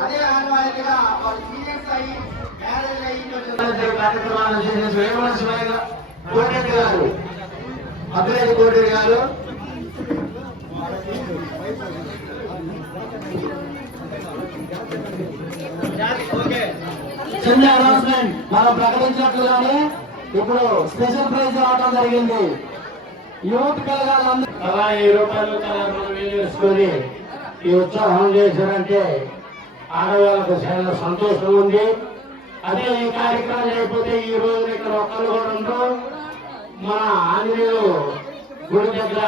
అదే ఆనవాయితీగా వాళ్ళు అయ్యి మ్యారేజ్ అయ్యి గారు. గారు. చిన్న అనౌన్స్మెంట్ మనం ప్రకటించినట్లుగానే ఇప్పుడు స్పెషల్ ప్రైజ్ రావడం జరిగింది. యూత్ కలగాలందరూ అలా ఈ రూపాయలు వినియోగించుకొని ఈ ఉత్సాహం చేశారంటే ఆడవాళ్ళకు చాలా సంతోషం ఉంది. అదే ఈ కార్యక్రమం లేకపోతే ఈ రోజు ఇక్కడ ఒక్కరు కూడా ఉండరు. మన ఆంజనేయులు గుడి దగ్గర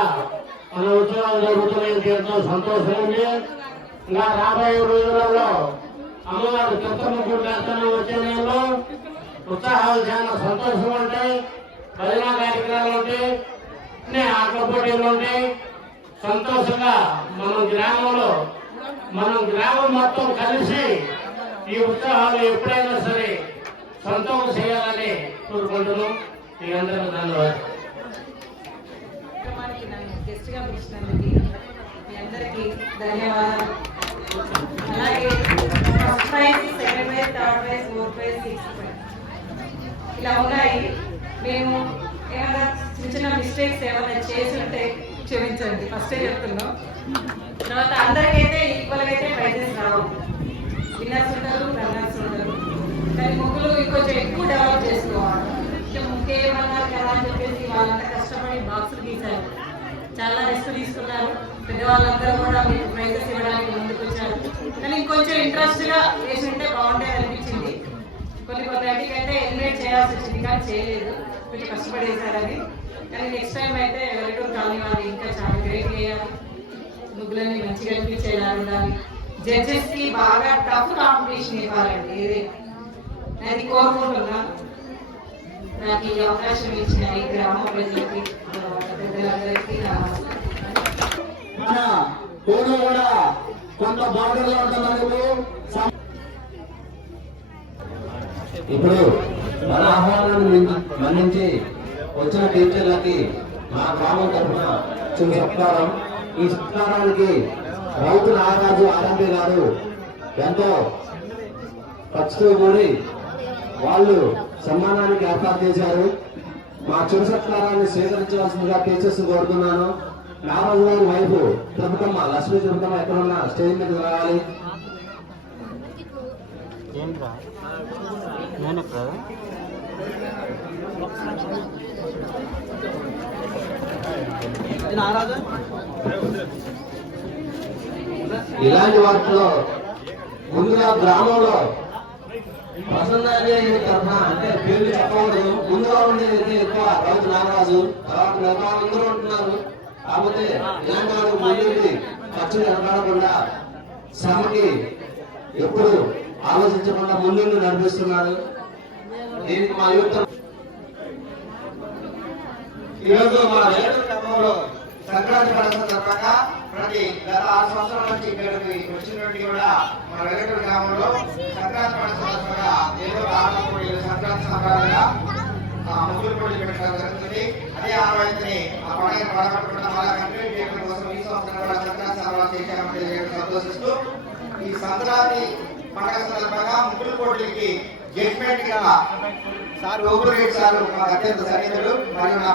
మన ఉత్సవాలు జరుగుతున్నాయి ఎంతో సంతోషం ఉంది. ఇంకా రాబోయే రోజులలో అమ్మవారు చిత్తమ్మ గుడి దర్శనం వచ్చే నెలలో ఉత్సాహాలు చాలా సంతోషం ఉంటాయి. భజన కార్యక్రమాలు ఉంటాయి. ఆటల పోటీలు ఉంటాయి. సంతోషంగా మనం గ్రామంలో మనం గ్రామం మొత్తం కలిసి ఈ ఉత్సవాలు ఎప్పుడైనా సరే సొంతం చేయాలని కోరుకుంటున్నాం. మీ అందరూ ధన్యవాదాలు. పిలిచినందుకు మీ అందరికీ ధన్యవాదాలు. అలాగే first prize second prize third prize fourth prize sixth prize ఇలా ఉన్నాయి. మేము ఏమైనా చిన్న చిన్న మిస్టేక్స్ ఏమైనా చేసి ఉంటే క్షమించండి. ఫస్టే చెప్తున్నాం. తర్వాత అందరికైతే ఈక్వల్ అయితే ప్రైజెస్ రావు. విన్నర్స్ ఉంటారు రన్నర్స్ ఉంటారు. కానీ ముగ్గులు ఇంకొంచెం ఎక్కువ డెవలప్ చేసుకోవాలి. ముఖ్యమన్నారు కదా అని చెప్పేసి వాళ్ళంతా కష్టపడి బాక్సులు గీశారు. చాలా రెస్ట్ తీసుకున్నారు. పెద్దవాళ్ళందరూ కూడా మీకు ప్రైజెస్ ఇవ్వడానికి ముందుకు వచ్చారు కానీ ఇంకొంచెం ఇంట్రెస్ట్గా వేసి ఉంటే బాగుంటుంది అనిపించింది. కొన్ని కొన్ని అయితే ఎలిమినేట్ చేయాల్సి వచ్చింది కానీ చేయలేదు. కొంచెం కష్టపడేశారని. కానీ నెక్స్ట్ టైం అయితే వెల్లటూరు కాలనీ వాళ్ళు ఇంకా చాలా గ్రేట్ చేయాలి ముగ్గులని మంచిగా అనిపించేలా ఉండాలి. జడ్జెస్కి బాగా టఫ్ కాంపిటీషన్ ఇవ్వాలండి ఏదైనా అది కోరుకుంటున్నా. నాకు ఈ అవకాశం ఇచ్చిన ఈ గ్రామ ప్రజలకి పెద్దలందరికీ. మన కూడా కొంత బార్డర్లో ఇప్పుడు మన ఆహ్వానాన్ని మన్నించి వచ్చిన టీచర్లకి మా గ్రామం తరఫున చిన్న సత్కారం. ఈ సత్కారానికి రైతు నాగరాజు ఆర్ఎంపీ గారు ఎంతో ఖర్చుతో కూడి వాళ్ళు సన్మానానికి ఏర్పాటు చేశారు. మా చిరు సత్కారాన్ని స్వీకరించవలసిందిగా టీచర్స్ కోరుతున్నాను. నారాజు గారి వైపు తిరుపతమ్మ లక్ష్మీ తిరుపతమ్మ ఎక్కడున్నా స్టేజ్ మీద రావాలి ఏంట్రా నేను ఎక్కడ ఇలాంటి వాటిలో ముందుగా గ్రామంలో ప్రసన్ననే తరఫున అంటే పేర్లు చెప్పకూడదు ముందుగా ఉండే వ్యక్తి ఎక్కువ రౌతు నాగరాజు తర్వాత మిగతా అందరూ ఉంటున్నారు కాకపోతే ఇలాంటి వాడు ముందుండి ఖర్చు వెనకాడకుండా శ్రమకి ఎప్పుడు ఆలోచించకుండా ముందుండి నడిపిస్తున్నారు. దీనికి మా యువత ఈరోజు మా రేణు గ్రామంలో సంక్రాంతి పండుగ సందర్భంగా ప్రతి గత ఆరు సంవత్సరాల నుంచి ఇక్కడికి వచ్చినటువంటి కూడా మన వేలూరు గ్రామంలో సంక్రాంతి పండుగ సందర్భంగా ఏదో ఆటల సంక్రాంతి సంబరాలుగా ఆ, ముగ్గురు పోటీలు పెట్టడం జరుగుతుంది. అదే ఆనవాయితీని ఆ పండుగ పడగొట్టకుండా మళ్ళా కంటిన్యూ చేయడం కోసం ఈ సంవత్సరం కూడా సంక్రాంతి సంబరాలు చేశామని సంతోషిస్తూ ఈ సంక్రాంతి పండుగ సందర్భంగా ముగ్గురు జడ్జిమెంట్గా సార్ ఓపెన్ సార్ అత్యంత సన్నిధులు మరియు నా